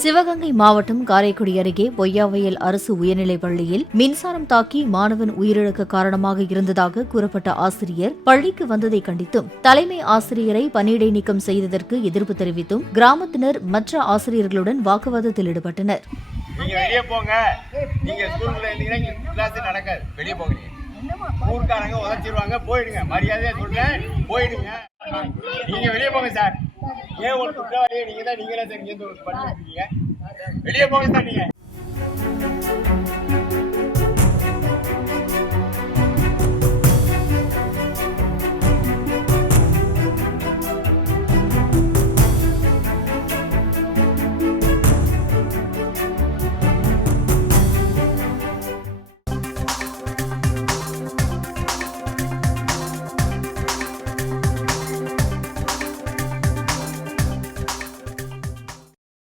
சிவகங்கை மாவட்டம் காரைக்குடி அருகே பொய்யாவயல் அரசு உயர்நிலைப் பள்ளியில் மின்சாரம் தாக்கி மாணவன் உயிரிழக்க காரணமாக இருந்ததாக கூறப்பட்ட ஆசிரியர் பள்ளிக்கு வந்ததை கண்டித்தும் தலைமை ஆசிரியரை பணியிடை நீக்கம் செய்ததற்கு எதிர்ப்பு தெரிவித்தும் கிராமத்தினர் மற்ற ஆசிரியர்களுடன் வாக்குவாதத்தில் ஈடுபட்டனர். ஊர்க்காரங்க உதச்சிருவாங்க, போயிடுங்க. மரியாதையா சொல்றேன், போயிடுங்க. நீங்க வெளியே போங்க சார். ஏன் ஒரு குற்றவாளியை நீங்க தான் நீங்களே தெரிஞ்சு பண்ணிருக்கீங்க. வெளியே போங்க சார். நீங்க